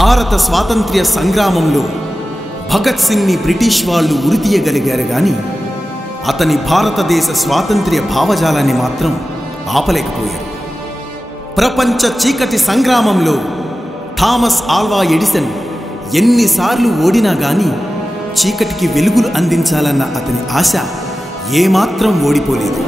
భారత స్వాతంత్ర్య సంగ్రామంలో భగత్ సింగ్ని బ్రిటిష్ వాళ్ళు ఉరితీయగలిగారు గాని అతని భారతదేశ స్వాతంత్ర్య భావజాలాన్ని మాత్రం ఆపలేకపోయారు. ప్రపంచ చీకటి సంగ్రామంలో థామస్ ఆల్వా ఎడిసన్ ఎన్నిసార్లు ఓడినా గాని చీకటికి వెలుగులు అందించాలన్న అతని ఆశ ఏమాత్రం ఓడిపోలేదు.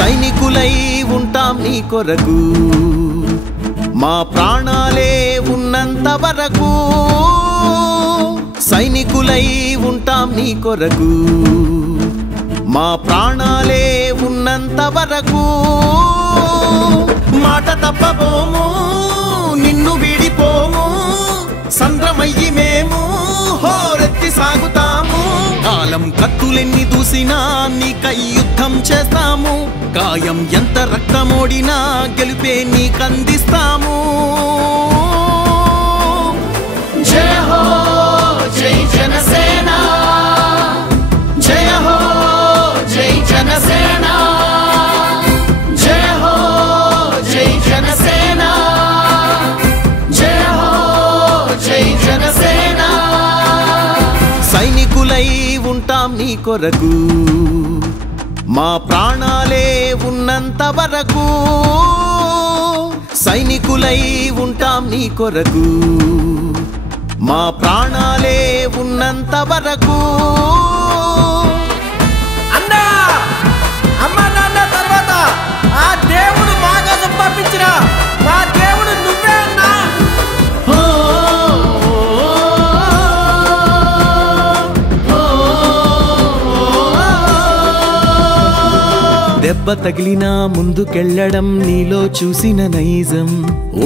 సైనికులై ఉంటాం నీ కొరకు, మా ప్రాణాలే ఉన్నంత వరకు. సైనికులై ఉంటాం నీ కొరకు, మా ప్రాణాలే ఉన్నంత వరకు. మాట తప్పబోము, నిన్ను విడిపోము, సంద్రమయ్యి మేము హోరెత్తి సాగుతాము. కాలం కత్తులెన్ని దూసినా నీకై యుద్ధం చేస్తాము. గాయం ఎంత రక్తమోడినా గెలుపే నీకందిస్తాము. జయ హో జై జనసేన, జయ హో జై జనసేన, జయ హో జై జనసేన, జయ హో జై జనసేన. సైనికులై ఉంటాం నీ కొరకు, మా ప్రాణాలే ఉన్నంత వరకు. సైనికులై ఉంటాం నీ కొరకు, మా ప్రాణాలే ఉన్నంత వరకు. అన్నా అమ్మ నాన్న తర్వాత ఆ దేవుడు మా కోసం పంపించిన మా దేవుడు నువ్వే అన్నా. దెబ్బ తగిలినా ముందుకెళ్లడం నీలో చూసిన నైజం,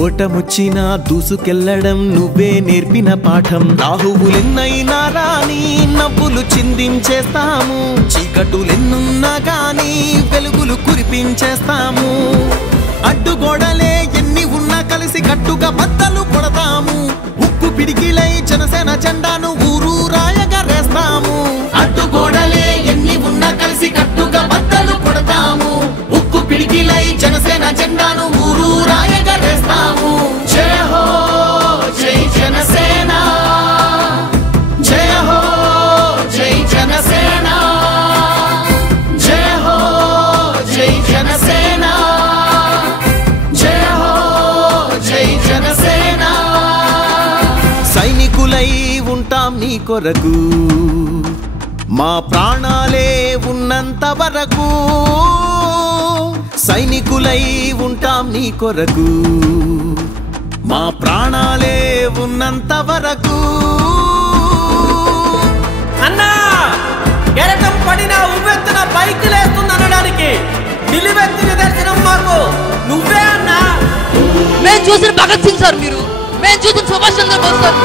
ఓటమొచ్చినా దూసుకెళ్లడం నువ్వే నేర్పిన పాఠం. రాహువులెన్నైనా రాని నవ్వులు చిందించేస్తాము, చీకటులెన్నున్నా గాని వెలుగులు కురిపించేస్తాము. అడ్డుగోడలే ఎన్ని ఉన్నా కలిసి కట్టుగా బద్దలు కొడతాము. ఉక్కు పిడికిలై జనసేన జెండాను ఊరు రాయగరేస్తాము. అడ్డుగోడలే ఎన్ని ఉన్నా కలిసి కట్టుగా బద్దలు కొడతాము. ఉక్కు పిడికిలై జనసేన జెండాను ఊరు రాయగరేస్తాము. జయ హో జై జనసేన, జయ హో జై జనసేన, జయ హో జై జనసేన, జయ హో జై జనసేన. సైనికులై ఉంటాం నీ కొరకు, మా ప్రాణాలే ఉన్నంత వరకు. సైనికులై ఉంటాం నీ కొరకు, మా ప్రాణాలే ఉన్నంత వరకు. అన్నా గెరటం పడిన ఉవ్వెత్తున పైకి లేస్తుంది అనడానికి నిలువెత్తిన దర్శనం మాకు నువ్వే అన్నా. మేము చూసిన భగత్ సింగ్ సార్ మీరు, మేము చూసిన సుభాష్ చంద్రబోస్ సార్.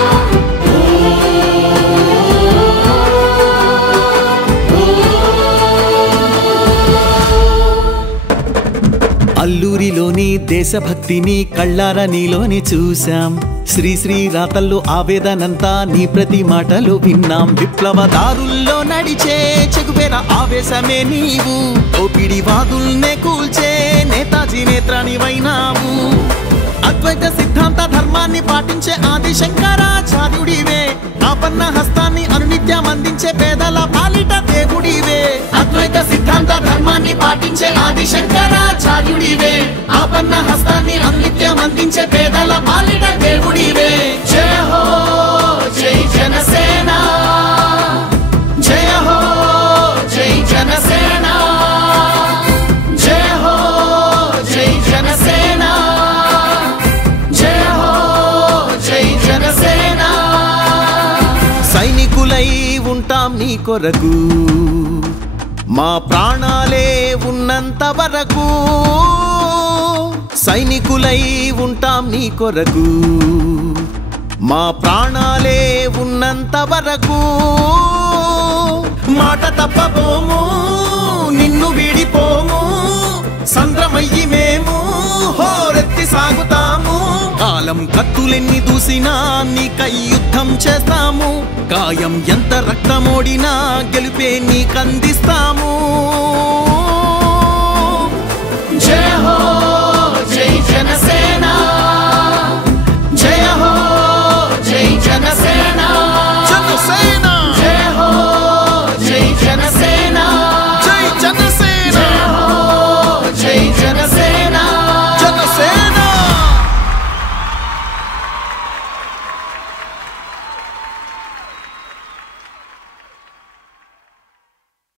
అల్లూరిలోని దేశభక్తిని కళ్ళారా నీలోని చూశాం. శ్రీశ్రీ రాతల్లో ఆవేదనంతా నీ ప్రతి మాటలో విన్నాం. విప్లవదారుల్లో నడిచే చెగువేర ఆవేశమే నీవు, ఓపిడి వాదుల్నే కూల్చే నేతాజీ నేత్రానివైనావు. అద్వైత సిద్ధాంత ధర్మాన్ని పాటించే ఆది శంకరాచార్యుడివే, ఆపన్న హస్తాన్ని అనునిత్యం అందించే పేదల పాలిట దేవుడివే. అద్వైత సిద్ధాంత ధర్మాన్ని పాటించే ఆది శంకరాచార్యుడివే, ఆపన్న హస్తాన్ని అనునిత్యం అందించే పేదల పాలిట దేవుడివే. జయ హో జై జనసేన, జయ హో జై జనసేన, జయ హో జై జనసేన, జయ హో జై జనసేన. సైనికులై ఉంటాం నీ కొరకు, మా ప్రాణాలే ఉన్నంత వరకు. సైనికులై ఉంటాం నీ కొరకు, మా ప్రాణాలే ఉన్నంత వరకు మాట తప్పబోము, నిన్ను వీడిపోము, సంద్రమయ్యి మేము హోరెత్తి సాగుతాము. కాలం కత్తులెన్ని దూసినా నీకై యుద్ధం చేస్తాము, గాయం ఎంత రక్తమోడినా గెలుపే నీకందిస్తాము.